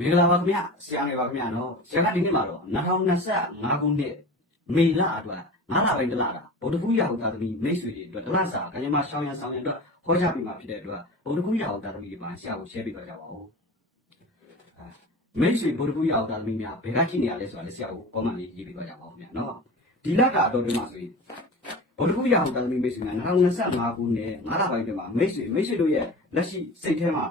မင်္ဂလာပါခင်ဗျဆရာငယ်ပါခင်ဗျနော်ဆရာကဒီနေ့မှာတော့2025ခုနှစ်မေလအတွက်ငါးလပိုင်းတစ်လတာဗုဒ္ဓဂုရာဟုတ်တာသမီးမိတ်ဆွေတွေအတွက်တစ်လစာကလေးမရှောင်းရန်ဆောင်ရန်အတွက်ဟောကြားပေးမှာဖြစ်တဲ့အတွက်ဗုဒ္ဓဂုရာဟုတ်တာသမီးတွေမှာဆရာကို share ပေးတော့ကြပါဦးအဲမိတ်ဆွေဗုဒ္ဓဂုရာဟုတ်တာသမီးများဘယ်ကရှိနေရလဲဆိုတာလည်းဆရာကို comment လေးရေးပေးတော့ကြပါဦးခင်ဗျနော်ဒီလကအတော်တွင်းမှာဆိုရင်ဗုဒ္ဓဂုရာဟုတ်တာသမီးမိတ်ဆွေများ2025ခုနှစ်ငါးလပိုင်းတွင်းမှာမိတ်ဆွေမိတ်ဆွေတို့ရဲ့လက်ရှိစိတ်ထဲမှာ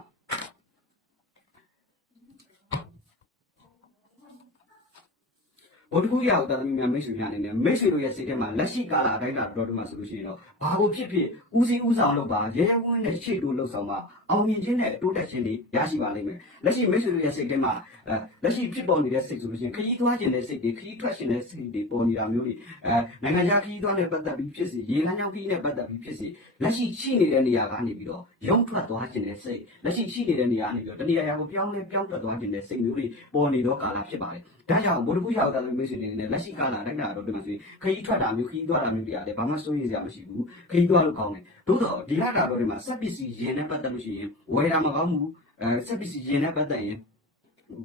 ဘုဒ္ဓဂုရအောင်တာသမီးများမိတ်ဆွေများအနေနဲ့မိတ်ဆွေတို့ရဲ့စိတ်ထဲမှာလက်ရှိကာလအတိုင်းတာတော်တော်မှာဆိုလို့ရှိရင်တော့ဘာကိုဖြစ်ဖြစ်ဦးစီးဦးဆောင်လုပ်ပါရဲရဲဝန်းနဲ့ရှေ့တိုးလှုပ်ဆောင်ပါအောင်မြင်ခြင်းနဲ့တိုးတက်ခြင်းတွေရရှိပါလိမ့်မယ်လက်ရှိမိတ်ဆွေတို့ရဲ့စိတ်ထဲမှာအဲလက်ရှိဖြစ်ပေါ်နေတဲ့စိတ်ဆိုလို့ရှိရင်ခရီးသွားခြင်းတဲ့စိတ်တွေခရီးထွက်ခြင်းတဲ့စိတ်တွေပေါ်နေတာမျိုးတွေအဲနိုင်ငံခြားခရီးသွားနဲ့ပတ်သက်ပြီးဖြစ်စီရေလမ်းကြောင်းခရီးနဲ့ပတ်သက်ပြီးဖြစ်စီလက်ရှိရှိနေတဲ့နေရာကနေပြီးတော့ရုံထွက်သွားခြင်းတဲ့စိတ်လက်ရှိရှိနေတဲ့နေရာကနေပြီးတော့တနေရာရာကိုပြောင်းလဲပြောင်းထွက်သွားခြင်းတဲ့စိတ်မျိုးတွေပေါ်နေတော့ကာလဖြစ်ပါတယ် ဒါကြောင့်ဘုဒ္ဓဂုရအောင်တာသမီးမိတ်ဆွေတွေအနေနဲ့လက်ရှိကာလအတိုင်းတာတော့ဒီမှာဆိုရင်ခရီးထွက်တာမျိုးခရီးသွားတာမျိုးတွေကလည်းဘာမှစိုးရိမ်စရာမရှိဘူးခရီးသွားလို့ကောင်းတယ်သို့တော့ဒီလတာတော့ဒီမှာစက်ပစ္စည်းရင်နဲ့ပတ်သက်လို့ရှိရင်ဝယ်တာမကောင်းဘူးအဲစက်ပစ္စည်းရင်နဲ့ပတ်သက်ရင်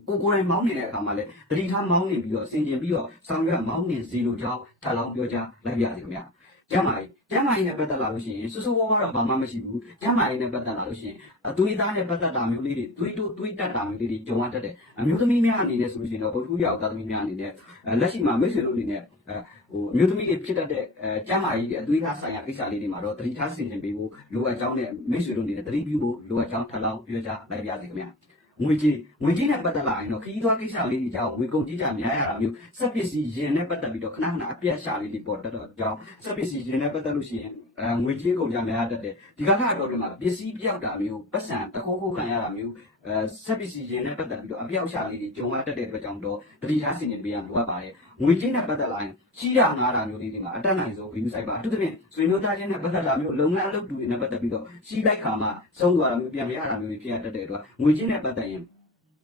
ကိုကိုယ်တိုင်မောင်းနေတဲ့အခါမှာလည်းတတိထားမောင်းနေပြီးတော့ဆင်ကျင်ပြီးတော့ဆောင်ရွက်မောင်းနေစီလိုကြောင်းထပ်လောင်းပြောကြလိုက်ပြရစီခင်ဗျာကျမ်းမာရေး ကျမ်းမာရေးနဲ့ပတ်သက်လာလို့ရှိရင်စစိုးဝါးဝါတော့ဘာမှမရှိဘူးကျမ်းမာရေးနဲ့ပတ်သက်လာလို့ရှိရင်အသွေးသားနဲ့ပတ်သက်တာမျိုးလေးတွေသွေးတို့သွေးတက်တာမျိုးလေးတွေကြုံရတတ်တယ်အမျိုးသမီးများအနေနဲ့ဆိုလို့ရှိရင်တော့ဘုထုရောက်သားသမီးများအနေနဲ့အဲလက်ရှိမှာမိတ်ဆွေတို့အနေနဲ့အဲဟိုအမျိုးသမီးတွေဖြစ်တတ်တဲ့အဲကျမ်းမာရေးတွေအသွေးသားဆိုင်ရာကိစ္စလေးတွေမှာတော့တတိထားဆင်ခြင်ပေးဖို့လိုအပ်ကြောင်းနဲ့မိတ်ဆွေတို့အနေနဲ့တတိပြုဖို့လိုအပ်ကြောင်းထပ်လောင်းပြောကြလိုက်ပါစေခင်ဗျာ ငွေကြီးငွေကြီးနဲ့ပတ်သက်လာရင်တော့ခရီးသွားကိစ္စလေးတွေကြောင့်ငွေကုန်ကြီးကြများရတာမျိုးစက်ပစ္စည်းရင်နဲ့ပတ်သက်ပြီးတော့ခဏခဏအပြတ်ရှာလေးတွေပေါ်တတ်တော့ကြောင်းစက်ပစ္စည်းရင်နဲ့ပတ်သက်လို့ရှိရင်အဲငွေကြီးကုန်ကြများတတ်တယ်ဒီကခါတော့ဒီမှာပစ္စည်းပြောက်တာမျိုးပတ်စံတခိုးခိုးခံရတာမျိုးအဲစက်ပစ္စည်းရင်နဲ့ပတ်သက်ပြီးတော့အပြောက်ရှာလေးတွေဂျုံရတတ်တဲ့အတွက်ကြောင့်တော့တတိထားဆင်ခြင်ပေးရမှာလိုအပ်ပါတယ်ငွေကြီးနဲ့ပတ်သက်လာရင်ရှိရငားတာမျိုးလေးတွေမှာအတက်နိုင်ဆုံး view site ပါအထူးသဖြင့်ဆွေမျိုးသားချင်းနဲ့ပတ်သက်တာမျိုးလုပ်ငန်းအလုပ်တူတွေနဲ့ပတ်သက်ပြီးတော့ရှိလိုက်ခါမှဆုံးသွားတာမျိုးပြန်မရတာမျိုးတွေဖြစ်ရတတ်တဲ့အတွက်ငွေကြီးနဲ့ပတ်သက်ရင်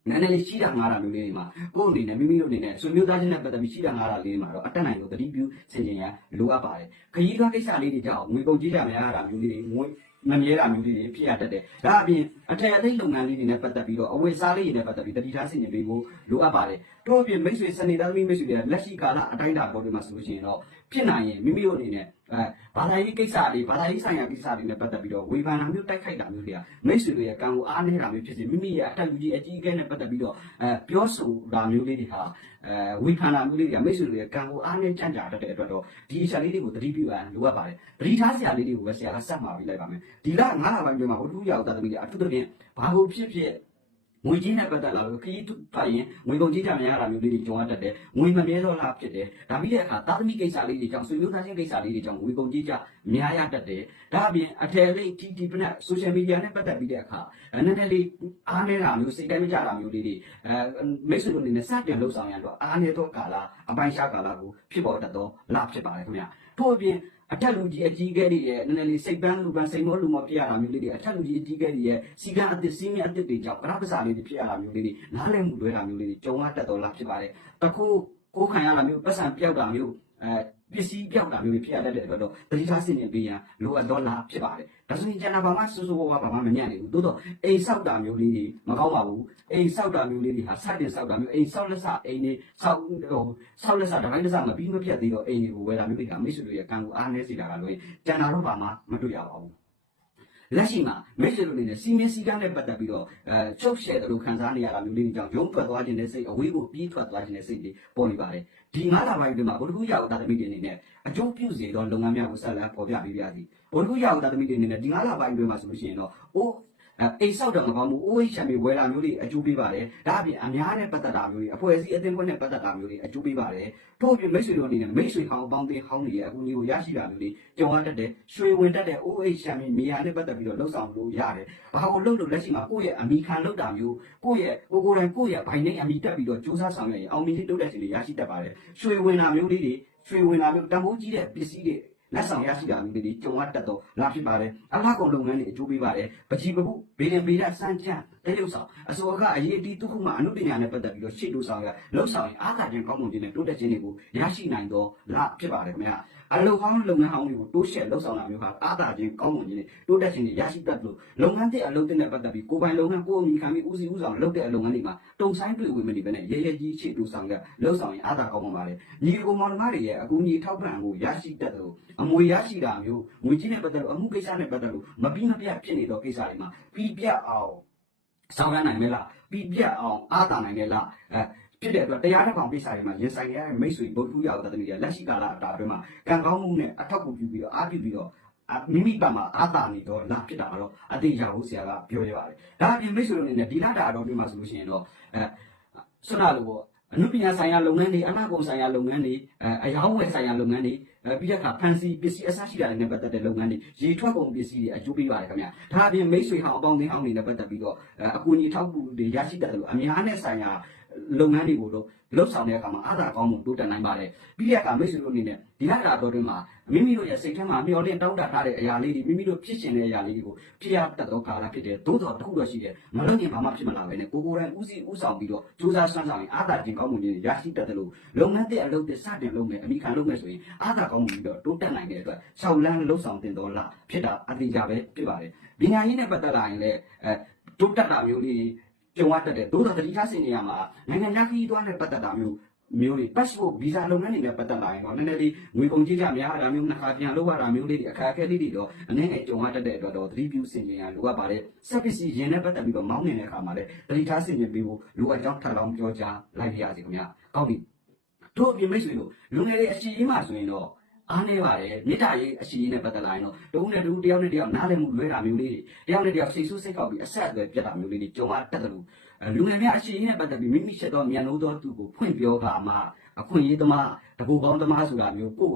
နည်းနည်းလေးရှိတာငားတာမျိုးလေးတွေမှာကိုယ့်အနေနဲ့မိမိတို့အနေနဲ့ဆွေမျိုးသားချင်းနဲ့ပတ်သက်ပြီးရှိတာငားတာလေးတွေမှာတော့အတက်နိုင်ဆုံးသတိပြုဆင်ခြင်ရလိုအပ်ပါတယ်ခရီးသွားကိစ္စလေးတွေကြောင့်ငွေကုန်ကြီးတာမရတာမျိုးလေးတွေငွေမမြဲတာမျိုးလေးတွေဖြစ်ရတတ်တယ်။ဒါအပြင်အထက်အသိလုပ်ငန်းလေးတွေနဲ့ပတ်သက်ပြီးတော့အဝယ်စားလေးတွေနဲ့ပတ်သက်ပြီးတတိထားဆင်ခြင်ပေးဖို့လိုအပ်ပါတယ်။တို့အပြင်မိတ်ဆွေစနေသားသမီးမိတ်ဆွေတွေလက်ရှိကာလအတိုင်းအတာပေါ်တွေမှာဆိုလို့ရှိရင်တော့ ဖြစ်နိုင်ရင်မိမိတို့အနေနဲ့အဲဘာသာရေးကိစ္စတွေဘာသာရေးဆိုင်ရာကိစ္စတွေနဲ့ပတ်သက်ပြီးတော့ဝေဖန်တာမျိုးတိုက်ခိုက်တာမျိုးတွေကမိတ်ဆွေတွေရဲ့ကံကိုအားနည်းတာမျိုးဖြစ်စေမိမိရဲ့အထက်လူကြီးအကြီးအကဲနဲ့ပတ်သက်ပြီးတော့အဲပြောဆိုတာမျိုးလေးတွေဟာအဲဝေဖန်တာမျိုးလေးတွေကမိတ်ဆွေတွေရဲ့ကံကိုအားနည်းကြံ့ကြာတတ်တဲ့အတွက်တော့ဒီအချက်လေးတွေကိုသတိပြုရန်လိုအပ်ပါတယ်သတိထားစရာလေးတွေကိုပဲဆရာကစက်မှာပြီးလိုက်ပါမယ်ဒီလ9လပိုင်းကျော်မှာဝတ္ထုရောက်တာသမီးတွေအထူးသဖြင့်ဘာကိုဖြစ်ဖြစ် ငွေကြီးနဲ့ပတ်သက်လာလို့ခရီးထွက်ရင်ငွေကုန်ကြီးကြမရတာမျိုးလေးတွေကြုံရတတ်တယ်ငွေမမြဲတော့လားဖြစ်တယ်ဒါပြီးတဲ့အခါသာသမီကိစ္စလေးတွေကြောင့်ဆွေမျိုးသားချင်းကိစ္စလေးတွေကြောင့်ငွေကုန်ကြီးကြများရတတ်တယ်ဒါအပြင်အထယ်လေးတီတီပနက်ဆိုရှယ်မီဒီယာနဲ့ပတ်သက်ပြီးတဲ့အခါနည်းနည်းလေးအားနေတာမျိုးစိတ်တိုင်းမကြတာမျိုးလေးတွေအဲမိတ်ဆွေတို့အနေနဲ့စတင်လှုပ်ဆောင်ရတော့အားနေတော့ကာလအပိုင်းရှားကာလကိုဖြစ်ပေါ်တတ်တော့လာဖြစ်ပါတယ်ခင်ဗျာထို့အပြင် အထက်လူကြီးအကြီးကဲတွေရဲ့နည်းနည်းလေးစိတ်ပန်းလူပန်းစိတ်မောလူမောဖြစ်ရတာမျိုးလေးတွေအထက်လူကြီးအကြီးကဲတွေရဲ့စီကံအသစ်စီးမြအသစ်တွေကြောင့်ကရပစာလေးတွေဖြစ်ရတာမျိုးလေးတွေနားလည်မှုလွဲတာမျိုးလေးတွေကြုံရတတ်တော့လားဖြစ်ပါတယ်တခုကိုယ်ခံရတာမျိုးပတ်စံပြောက်တာမျိုးအဲ ပစ္စည်းပြောက်တာမျိုးတွေဖြစ်ရတတ်တဲ့အတွက်တော့တတိထားစင်နေပေးရန်လိုအပ်တော့လားဖြစ်ပါတယ်ဒါဆိုရင်ကျန်တာဘာမှစိုးစိုးဝါးဝါဘာမှမညံ့နေဘူးသို့တော့အိမ်ဆောက်တာမျိုးလေးတွေမကောင်းပါဘူးအိမ်ဆောက်တာမျိုးလေးတွေဟာစတင်ဆောက်တာမျိုးအိမ်ဆောက်လက်စအိမ်တွေဆောက်ဟိုဆောက်လက်စတစ်ပိုင်းတစ်စမပြီးမပြတ်သေးတော့အိမ်တွေကိုဝယ်တာမျိုးတွေကမိတ်ဆွေတို့ရဲ့ကံကိုအားနည်းစေတာကလို့ကျန်တာတော့ဘာမှမတွေ့ရပါဘူးလက်ရှိမှာမိတ်ဆွေတို့အနေနဲ့စီမင်းစည်းကမ်းနဲ့ပတ်သက်ပြီးတော့အဲချုပ်ရှဲတယ်လို့ခံစားနေရတာမျိုးလေးတွေကြောင့်ရုံးထွက်သွားခြင်းတဲ့စိတ်အဝေးကိုပြေးထွက်သွားခြင်းတဲ့စိတ်တွေပေါ်နေပါတယ် ဒီငါးလပိုင်းအတွင်းမှာဘုဒ္ဓဂုရဥဒသမီးတွေအနေနဲ့အကျိုးပြုစေသောလုပ်ငန်းများကိုဆက်လက်ပေါ်ပြပေးပါစီဘုဒ္ဓဂုရဥဒသမီးတွေအနေနဲ့ဒီငါးလပိုင်းအတွင်းမှာဆိုလို့ရှိရင်တော့အိုး အဲအိမ်ဆောက်တော့မကောင်းဘူး OH ချမ်းပြီးဝယ်လာမျိုးတွေအကျိုးပေးပါတယ်ဒါအပြင်အများနဲ့ပတ်သက်တာမျိုးတွေအဖွဲ့အစည်းအသင်းဖွဲ့နဲ့ပတ်သက်တာမျိုးတွေအကျိုးပေးပါတယ်ထို့အပြင်မိတ်ဆွေတို့အနေနဲ့မိတ်ဆွေဟောင်းအပေါင်းအသင်းဟောင်းတွေရဲ့အကူအညီကိုရရှိတာမျိုးတွေကြုံရတတ်တဲ့ရွှေဝင်တတ်တဲ့ OH ချမ်းပြီးနေရာနဲ့ပတ်သက်ပြီးတော့လှုပ်ဆောင်လို့ရတယ်ဘာကိုလှုပ်လို့လက်ရှိမှာကိုယ့်ရဲ့အမိခံလှုပ်တာမျိုးကိုယ့်ရဲ့ကိုကိုယ်တိုင်ကိုယ့်ရဲ့ဘိုင်နဲ့အမိတက်ပြီးတော့စူးစမ်းဆောင်ရွက်ရင်အောင်မြင်တိုးတက်ခြင်းတွေရရှိတတ်ပါတယ်ရွှေဝင်တာမျိုးလေးတွေရွှေဝင်တာမျိုးတန်ဖိုးကြီးတဲ့ပစ္စည်းတွေ လက်ဆောင်ရရှိတာမျိုးတွေကြုံရတတ်တော့လာဖြစ်ပါတယ်အလားကုန်လုပ်ငန်းတွေအကျိုးပေးပါတယ်ပကြီးပပုပဗီဒင်ဗီဒစမ်းချမ်းတဲရုပ်ဆောင်အစောကအရေးအတီးတစ်ခုမှအမှုပညာနဲ့ပတ်သက်ပြီးတော့ရှေ့တိုးဆောင်ရလှုပ်ဆောင်ရင်အားသာခြင်းကောင်းမွန်ခြင်းနဲ့တိုးတက်ခြင်းတွေကိုရရှိနိုင်တော့လာဖြစ်ပါတယ်ခင်ဗျာ အလုပ်ဟောင်းလုပ်ငန်းဟောင်းတွေကိုတိုးရှက်လှုပ်ဆောင်တာမျိုးဟာအားသာခြင်းကောင်းမွန်ခြင်းနဲ့တိုးတက်ခြင်းတွေရရှိတတ်လို့လုပ်ငန်းတဲ့အလုပ်တဲ့ပတ်သက်ပြီးကိုယ်ပိုင်လုပ်ငန်းကိုယ်အမိခံပြီးဦးစီးဦးဆောင်လုပ်တဲ့အလုပ်ငန်းတွေမှာတုံဆိုင်တွေ့ဝင်မနေဘဲနဲ့ရဲရဲကြီးရှေ့တိုးဆောင်ရလှုပ်ဆောင်ရင်အားသာကောင်းမွန်ပါတယ်ညီကိုမောင်နှမတွေရဲ့အကူအညီထောက်ပံ့ကိုရရှိတတ်တယ်လို့အမွေရရှိတာမျိုးငွေကြီးနဲ့ပတ်သက်လို့အမှုကိစ္စနဲ့ပတ်သက်လို့မပြီးမပြတ်ဖြစ်နေတော့ကိစ္စတွေမှာပြီးပြတ်အောင်ဆောင်ရနိုင်မလားပြီးပြတ်အောင်အားတာနိုင်မလားအဲ ဖြစ်တဲ့အတွက်တရားတစ်ကောင်ပိစာတွေမှာရင်ဆိုင်ရတဲ့မိတ်ဆွေဗုဒ္ဓရောက်တဲ့တမီးတွေလက်ရှိကာလအတာအတွင်းမှာကံကောင်းမှုနဲ့အထောက်အကူပြုပြီးတော့အားပြုပြီးတော့မိမိပတ်မှာအားတာနေတော့လာဖြစ်တာတော့အသေးရဖို့ဆရာကပြောရပါတယ်ဒါအပြင်မိတ်ဆွေတို့အနေနဲ့ဒီလာတာအတော်အတွင်းမှာဆိုလို့ရှိရင်တော့အဲဆွနာလို့ပေါ့အနုပညာဆိုင်ရာလုပ်ငန်းတွေအနာကုန်ဆိုင်ရာလုပ်ငန်းတွေအဲအယောင်းဝယ်ဆိုင်ရာလုပ်ငန်းတွေအဲပြီးတဲ့အခါဖန်စီပစ္စည်းအစရှိတာတွေနဲ့ပတ်သက်တဲ့လုပ်ငန်းတွေရေထွက်ကုန်ပစ္စည်းတွေအကျိုးပေးပါတယ်ခင်ဗျာဒါအပြင်မိတ်ဆွေဟောင်းအပေါင်းအသင်းဟောင်းတွေနဲ့ပတ်သက်ပြီးတော့အဲအကူအညီထောက်ကူတွေရရှိတတ်တယ်လို့အများနဲ့ဆိုင်ရာ လုပ်ငန်းတွေကိုတော့လှုပ်ဆောင်တဲ့အခါမှာအားသာကောင်းမှုတိုးတက်နိုင်ပါတယ်ပြီးတဲ့အခါမိတ်ဆွေတို့အနေနဲ့ဒီလတာတော်တွင်မှာမိမိတို့ရဲ့စိတ်ထဲမှာမျှော်လင့်တောင်းတထားတဲ့အရာလေးတွေမိမိတို့ဖြစ်ရှင်တဲ့အရာလေးတွေကိုဖြစ်ရတတ်သောကာလဖြစ်တယ်သို့တော်တစ်ခုတော့ရှိတယ်မလို့ရင်ဘာမှဖြစ်မလာပဲနဲ့ကိုကိုယ်တိုင်ဦးစီးဦးဆောင်ပြီးတော့စူးစမ်းဆန်းဆောင်ရင်အားသာခြင်းကောင်းမှုတွေရရှိတတ်တယ်လို့လုပ်ငန်းတဲ့အလုပ်တွေစတင်လုပ်မယ်အမိခံလုပ်မယ်ဆိုရင်အားသာကောင်းမှုပြီးတော့တိုးတက်နိုင်တဲ့အတွက်ရှောက်လန်းလှုပ်ဆောင်တင်တော်လားဖြစ်တာအတိအကျပဲဖြစ်ပါတယ်ပညာရေးနဲ့ပတ်သက်လာရင်လည်းအဲတိုးတက်တာမျိုးလေး ကြုံရတတ်တယ်သို့တော်တတိယဆင်နေရမှာနိုင်ငံခြားခရီးသွားနဲ့ပတ်သက်တာမျိုးမျိုးတွေ passport visa လုပ်ငန်းတွေနဲ့ပတ်သက်လာရင်တော့နည်းနည်းလေးငွေကုန်ကြေးကြများတာမျိုးနှစ်ခါပြန်လုပ်ရတာမျိုးလေးတွေအခက်အခဲလေးတွေတော့အနေနဲ့ကြုံရတတ်တဲ့အတွက်တော့သတိပြုဆင်ခြင်ရလိုအပ်ပါတယ်။ service ရင်နဲ့ပတ်သက်ပြီးတော့မောင်းနေတဲ့အခါမှာလည်းသတိထားဆင်ခြင်ပေးဖို့လိုအပ်ကြောင်းထပ်လောင်းပြောကြားလိုက်ပါရစေခင်ဗျာ။ကောင်းပြီ။တို့အပြင်မိတ်ဆွေတို့လူငယ်တွေအရှိကြီးမှဆိုရင်တော့ အားနေပါတယ်မေတ္တာရေးအရှိကြီးနဲ့ပတ်သက်လာရင်တော့တဦးနဲ့တဦးတယောက်နဲ့တယောက်နားလည်မှုလွဲတာမျိုးလေးတွေတယောက်နဲ့တယောက်စိတ်ဆိုးစိတ်ကောက်ပြီးအဆက်အသွယ်ပြတ်တာမျိုးလေးတွေကြုံရတတ်တယ်လို့လူငယ်များအရှိကြီးနဲ့ပတ်သက်ပြီးမိမိချက်သောမြန်လို့သောသူကိုဖွင့်ပြောပါမှအခွင့်အရေးသမား တကူကောင်းသမားဆိုတာမျိုးကိုယ်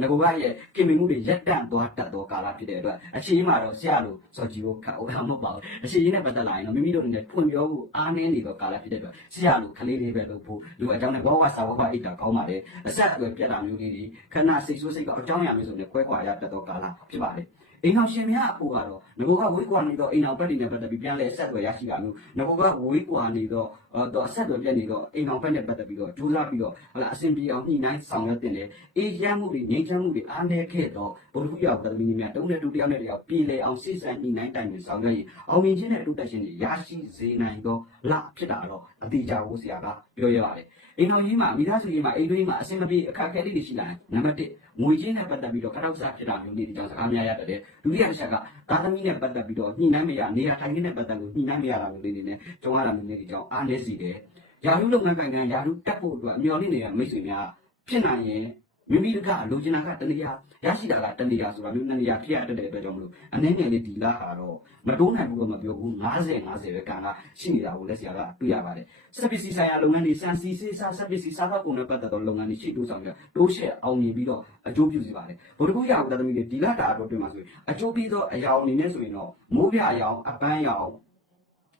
ငကိုကရဲ့ကင်မင်မှုတွေရက်တန့်သွားတတ်သောကာလဖြစ်တဲ့အတွက်အရှိကြီးမှာတော့ဆရာလိုစော်ကြီးကိုခတ်အောင်မဟုတ်ပါဘူးအရှိကြီးနဲ့ပတ်သက်လာရင်တော့မိမိတို့အနေနဲ့ဖွင့်ပြောဖို့အားနည်းနေသောကာလဖြစ်တဲ့အတွက်ဆရာလိုခလေးလေးပဲလုပ်ဖို့လူအကြောင်းနဲ့ဝဝစာဝဝအိတ်တာကောင်းပါတယ်အဆက်အသွယ်ပြတ်တာမျိုးလေးတွေခဏစိတ်ဆိုးစိတ်ကအကြောင်းအရာမျိုးစုံနဲ့ခွဲခွာရတတ်သောကာလဖြစ်ပါတယ် အိမ်အောင်ရှင်များအဖို့ကတော့ငကိုကဝိကွာနေတော့အိမ်အောင်ပတ်တွေနဲ့ပတ်သက်ပြီးပြန်လဲအဆက်အသွယ်ရရှိတာမျိုးငကိုကဝိကွာနေတော့တော့အဆက်အသွယ်ပြတ်နေတော့အိမ်အောင်ပတ်နဲ့ပတ်သက်ပြီးတော့ကြိုးစားပြီးတော့ဟလာအစဉ်ပြေအောင်ညှိနှိုင်းဆောင်ရွက်တင်တယ်အေးရမ်းမှုတွေငြိမ်းချမ်းမှုတွေအားနည်းခဲ့တော့ဘုရားခုရောက်တဲ့သမီးများတုံးတဲ့တူတယောက်နဲ့တယောက်ပြည်လေအောင်စိတ်ဆန်ညှိနှိုင်းတိုင်ပင်ဆောင်ရွက်ရင်အောင်မြင်ခြင်းနဲ့တိုးတက်ခြင်းတွေရရှိစေနိုင်တော့လဖြစ်တာတော့အတိအကျကိုဆရာကပြောရပါတယ် အိမ်တော်ကြီးမှာမိသားစုကြီးမှာအိမ်တွင်းမှာအဆင်မပြေအခက်အခဲလေးတွေရှိလာတယ်နံပါတ်1ငွေချင်းနဲ့ပတ်သက်ပြီးတော့ကတော့စားဖြစ်တာမျိုးလေးတွေကြောင့်စကားများရတတ်တယ်ဒုတိယတစ်ချက်ကသာသမီနဲ့ပတ်သက်ပြီးတော့ညှိနှိုင်းမရနေရာထိုင်ခင်းနဲ့ပတ်သက်လို့ညှိနှိုင်းမရတာမျိုးလေးတွေနဲ့ကြုံရတာမျိုးလေးတွေကြောင့်အားနည်းစီတယ်ယာရုလုပ်ငန်းကိုင်ငံယာရုတက်ဖို့အတွက်အမျှော်လင့်နေတဲ့မိတ်ဆွေများဖြစ်နိုင်ရင်မိမိတို့ကလိုချင်တာကတနည်း ရရှိတာကတနည်းဆိုတာမျိုးနှစ်နေရာဖြစ်ရတဲ့အတွက်ကြောင့်မလို့အနေနဲ့လေးဒီလာဟာတော့မတိုးနိုင်ဘူးလို့မပြောဘူး90 50ပဲကံကရှိနေတာကိုလက်ဆရာကတွေ့ရပါတယ်စက်ပစ္စည်းဆိုင်ရာလုပ်ငန်းတွေစံစီစေးစားစက်ပစ္စည်းစားသောက်ကုန်နဲ့ပတ်သက်သောလုပ်ငန်းတွေရှိတိုးဆောင်ပြီးတိုးရှက်အောင်မြင်ပြီးတော့အကျိုးပြုစေပါတယ်ဘုဒ္ဓဂုရအောင်တသမီးတွေဒီလာတာတော့တွေ့မှာဆိုရင်အကျိုးပြီးသောအရာအနေနဲ့ဆိုရင်တော့မိုးပြအယောင်အပန်းရောင်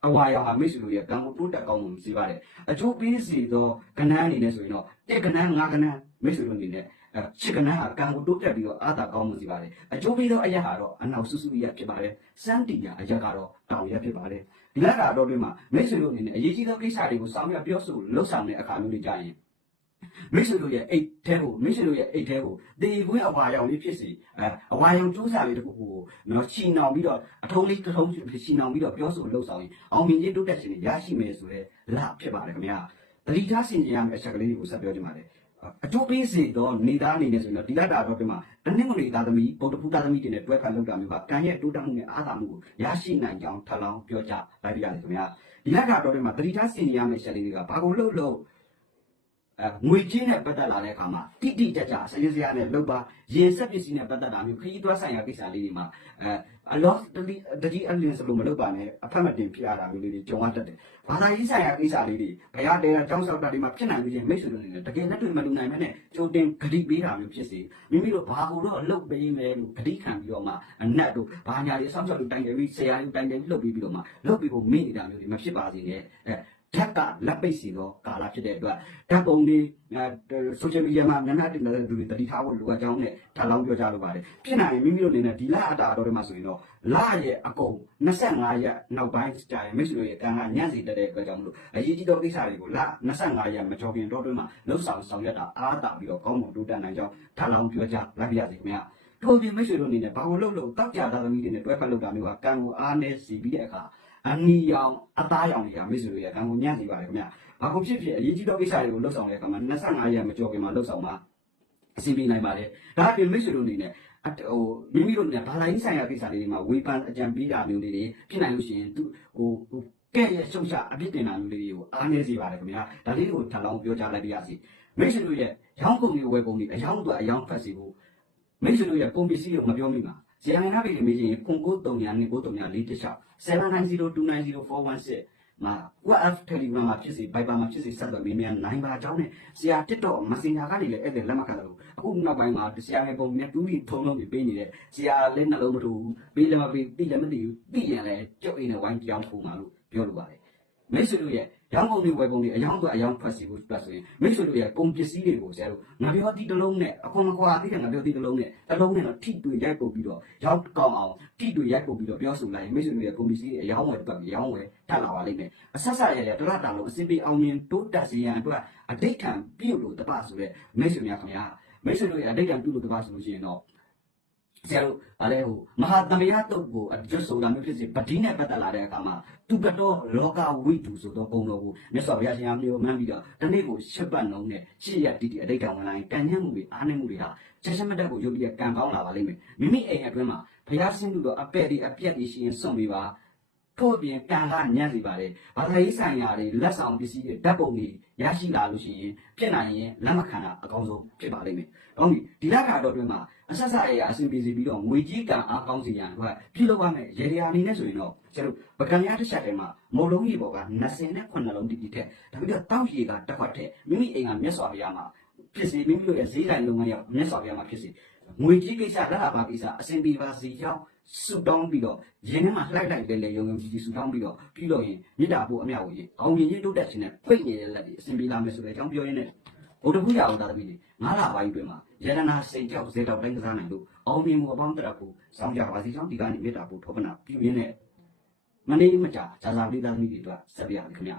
အဝါရောင်ဟာမိတ်ဆွေတို့ရဲ့ကံကိုတိုးတက်ကောင်းမှုစီပါတယ်အကျိုးပေးစီသောကဏ္ဍအနေနဲ့ဆိုရင်တော့တစ်ကဏ္ဍငါးကဏ္ဍမိတ်ဆွေတို့အနေနဲ့ အဲချစ်ကနန်းဟာကံကိုတိုးတက်ပြီးတော့အာသာကောင်းမှုစီပါတယ်အကျိုးပေးသောအရက်ဟာတော့အနောက်ဆူဆူရက်ဖြစ်ပါတယ်စမ်းတီယာအရက်ကတော့တောင်ရက်ဖြစ်ပါတယ်ဒီလက်ကတော့တွင်မှာမိတ်ဆွေတို့အနေနဲ့အရေးကြီးသောကိစ္စတွေကိုဆောင်ရွက်ပြောဆိုလှုပ်ဆောင်တဲ့အခါမျိုးတွေကြရင်မိတ်ဆွေတို့ရဲ့အိတ်ထဲကိုမိတ်ဆွေတို့ရဲ့အိတ်ထဲကိုတေခွင်းအဝါရောင်လေးဖြစ်စီအဲအဝါရောင်ကျိုးစာလေးတစ်ခုကိုနော်ချီနှောင်ပြီးတော့အထုံးလေးတစ်ထုံးချီနှောင်ပြီးတော့ပြောဆိုလှုပ်ဆောင်ရင်အောင်မြင်ခြင်းတိုးတက်ခြင်းတွေရရှိမယ်ဆိုရဲလဖြစ်ပါတယ်ခင်ဗျာတတိထားဆင်ခြင်ရမယ့်အချက်ကလေးတွေကိုဆက်ပြောချင်ပါတယ် အကျိုးပေးစေတော့နေသားအနေနဲ့ဆိုရင်တော့ဒီလက်တာတော့ပြမှာတနင်္ဂနွေသားသမီးဗုဒ္ဓဖူးသားသမီးတွေနဲ့တွဲဖက်လောက်တာမျိုးကကံရဲ့တိုးတက်မှုနဲ့အားသာမှုကိုရရှိနိုင်ကြောင်းထပ်လောင်းပြောကြလိုက်ပြရတယ်ခင်ဗျာဒီလက်တာတော့ပြမှာတတိထားဆင်ခြင်ရမယ့်ချက်လေးတွေကဘာကိုလှုပ်လှုပ်အဲ ငွေချင်းနဲ့ပတ်သက်လာတဲ့အခါမှာတိတိကျကျစရင်းစရာနဲ့လှုပ်ပါရင်ဆက်ပစ္စည်းနဲ့ပတ်သက်တာမျိုးခရီးသွွားဆိုင်ရာကိစ္စလေးတွေမှာအဲအလော့တတိတတိအလင်းစလို့မလုပ်ပါနဲ့အဖက်မတင်ဖြစ်ရတာမျိုးလေးတွေကြုံရတတ်တယ်ဘာသာရေးဆိုင်ရာကိစ္စလေးတွေဘုရားတရားတောင်းဆောက်တာတွေမှာဖြစ်နိုင်ပြီးရင်မိတ်ဆွေတို့နေတယ်တကယ်လက်တွေ့မလူနိုင်မဲနဲ့ကြိုတင်ဂတိပေးတာမျိုးဖြစ်စေမိမိတို့ဘာကိုတော့လှုပ်ပေးမယ်လို့ဂတိခံပြီးတော့မှအနတ်တို့ဘာညာတွေအဆောင်ချက်လို့တိုင်တယ်ပြီးဆရာကြီးတိုင်တယ်လှုပ်ပြီးပြီးတော့မှလှုပ်ပြီးဖို့မေ့နေတာမျိုးတွေမဖြစ်ပါစေနဲ့ အဲဓာတ်ကလက်ပိတ်စီသောကာလဖြစ်တဲ့အတွက်ဓာတ်ပုံတွေဆိုရှယ်မီဒီယာမှာများများတင်တဲ့သူတွေတတိထားဖို့လိုအပ်ကြောင်းနဲ့ဓာတ်လောင်းပြောကြလိုပါတယ်ဖြစ်နိုင်ရင်မိမိတို့အနေနဲ့ဒီလအတာတော်တွေမှာဆိုရင်တော့လရဲ့အကုန်25ရက်နောက်ပိုင်းကြာရင်မိတ်ဆွေတို့ရဲ့ကံကညံ့စီတက်တဲ့အတွက်ကြောင့်မလို့အရေးကြီးသောကိစ္စတွေကိုလ25ရက်မကျော်ခင်တော့တွင်းမှာလှုပ်ဆောင်ဆောင်ရွက်တာအားတာပြီးတော့ကောင်းမွန်တိုးတက်နိုင်ကြောင်းဓာတ်လောင်းပြောကြလိုက်ပါရစေခင်ဗျာထို့ပြင်မိတ်ဆွေတို့အနေနဲ့ဘာလို့လှုပ်လို့တောက်ကြသားသမီးတွေနဲ့တွဲဖက်လုပ်တာမျိုးကကံကိုအားနေစီပြီးတဲ့အခါ အနီရောင်အသားရောင်တွေကမိတ်ဆွေတို့ရဲ့ကံကိုညံ့စီပါတယ်ခင်ဗျာ။ဘာကိုဖြစ်ဖြစ်အရေးကြီးသောကိစ္စတွေကိုလှုပ်ဆောင်တဲ့အခါမှာ25ရက်မကျော်ခင်မှာလှုပ်ဆောင်မှာအစီပြီးနိုင်ပါတယ်။ဒါအပြင်မိတ်ဆွေတို့အနေနဲ့အဟိုမိမိတို့နဲ့ဘာလိုက်ဆိုင်ရာကိစ္စလေးတွေမှာဝေဖန်အကြံပေးတာမျိုးလေးတွေဖြစ်နိုင်လို့ရှိရင်သူဟိုဟိုကဲ့ရဲ့ရှုံချအပြစ်တင်တာမျိုးလေးတွေကိုအားနေစီပါတယ်ခင်ဗျာ။ဒါလေးကိုထပ်လောင်းပြောကြားလိုက်ပါရစေ။မိတ်ဆွေတို့ရဲ့ရောင်းကုန်တွေဝယ်ကုန်တွေအယောင်းတော့အယောင်းဖတ်စီဖို့မိတ်ဆွေတို့ရဲ့ပုံပစ္စည်းကိုမပြောမိပါ ဇာန်နာပြည်မေးရင်ပုံကို39နဲ့9346 7902904116မှာ WhatsApp Telegram မှာဖြစ်စီ Viber မှာဖြစ်စီဆက်သွယ်မေးမြန်းနိုင်ပါကြောင်းနဲ့ဆရာ TikTok Messenger ကနေလည်းအဲ့ဒါလက်မခံတော့ဘူးအခုနောက်ပိုင်းမှာဆရာရဲ့ပုံနဲ့တူးပြီးဖုံးလုံးပြီးပေးနေတဲ့ဆရာလည်းနှလုံးမထူဘူးပေးလည်းမပေးပြီးလည်းမသိဘူးပြီးရင်လည်းကြောက်အိမ်နဲ့ဝိုင်းကြောင်းဖုံးမှာလို့ပြောလိုပါတယ် မိတ်ဆွေတို့ရဲ့ရောင်းကုန်တွေဝယ်ကုန်တွေအယောင်းတော့အယောင်းဖတ်စီဖို့ပြဆိုရင်မိတ်ဆွေတို့ရဲ့ကုန်ပစ္စည်းတွေကိုဆရာတို့ငါပြောသည့်တစ်လုံးနဲ့အခွန်မကွာသေးတယ်ငါပြောသည့်တစ်လုံးနဲ့တစ်လုံးနဲ့တော့ထိတွေ့ရိုက်ပုတ်ပြီးတော့ရောက်ကောင်းအောင်ထိတွေ့ရိုက်ပုတ်ပြီးတော့ပြောဆိုလိုက်ရင်မိတ်ဆွေတို့ရဲ့ကုန်ပစ္စည်းတွေအယောင်းဝယ်တော့အယောင်းဝယ်ထပ်လာပါလိမ့်မယ်အဆက်ဆက်ရရတရတာလို့အစင်ပြေအောင်မြင်တိုးတက်စေရန်အတွက်အဋိဋ္ဌံပြုတ်လို့တပဆိုတဲ့မိတ်ဆွေများခင်ဗျာမိတ်ဆွေတို့ရဲ့အဋိဋ္ဌံပြုတ်လို့တပဆိုလို့ရှိရင်တော့ ဆရာတို့ဗာလဲဟိုမဟာသမယတုတ်ကိုအကျွတ်ဆိုတာမျိုးဖြစ်စေပတိနဲ့ပတ်သက်လာတဲ့အခါမှာသူကတော့လောကဝိတုဆိုတော့ဘုံတော်ကိုမြတ်စွာဘုရားရှင်အားမျိုးမှန်းပြီးတော့တနေ့ကိုရှစ်ပတ်လုံးနဲ့ရှစ်ရက်တိတိအဋိဋ္ဌံဝင်လာရင်ကံညံ့မှုတွေအားနည်းမှုတွေဟာချက်ချက်မတက်ကိုရုပ်ပြီးကံကောင်းလာပါလိမ့်မယ်မိမိအိမ်အတွင်းမှာဘုရားရှင်တို့တော့အပဲ့တွေအပြက်တွေရှိရင်စွန့်ပြီးပါထို့အပြင်ကံကညံ့စီပါတယ်ဘာသာရေးဆိုင်ရာတွေလက်ဆောင်ပစ္စည်းတွေဓာတ်ပုံတွေရရှိလာလို့ရှိရင်ပြည့်နိုင်ရင်လက်မခံတာအကောင်းဆုံးဖြစ်ပါလိမ့်မယ်။ဟုတ်ပြီဒီလခါတော့တွင်မှာ အဆက်ဆက်အရာအဆင်ပြေစီပြီးတော့ငွေကြီးကံအားကောင်းစီရန်အတွက်ပြုလုပ်ရမယ်ရေဒီယာအနေနဲ့ဆိုရင်တော့ကျတို့ပကံရတစ်ချက်တည်းမှာမုံလုံးကြီးပေါ်က20နဲ့9လုံးတိတိထက်ဒါပြီးတော့တောက်ရီကတစ်ခွက်ထက်မိမိအိမ်ကမြတ်စွာဘုရားမှာဖြစ်စီမိမိတို့ရဲ့ဈေးတိုင်းလုပ်ငန်းရောက်မြတ်စွာဘုရားမှာဖြစ်စီငွေကြီးကိစ္စလက်လာပါကိစ္စအဆင်ပြေပါစေကြောင်းဆူတောင်းပြီးတော့ရင်ထဲမှာလှိုက်လိုက်လေလေယုံယုံကြည်ကြည်ဆူတောင်းပြီးတော့ပြီးလို့ရင်မြစ်တာဖို့အမြောက်ကြီးအောင်ရင်ကြီးတိုးတက်ခြင်းနဲ့ပြိတ်နေတဲ့လက်တွေအဆင်ပြေလာမယ်ဆိုတဲ့အကြောင်းပြောရင်းနဲ့ ဘုဒ္ဓဘုရားအောင်သားသမီးတွေငါးလပိုင်းတွင်မှာယရနာစိတ်ကြောက်စေတောက်တိုင်းကစားနိုင်လို့အောင်မြင်မှုအပေါင်းတရကိုစောင့်ကြပါစေကြောင်းဒီကနေ့မြစ်တာဖို့ထောပနာပြုရင်းနဲ့မနေ့မကြာဇာဇာလေးသားသမီးတွေအတွက်ဆက်ပြရမယ်ခင်ဗျာ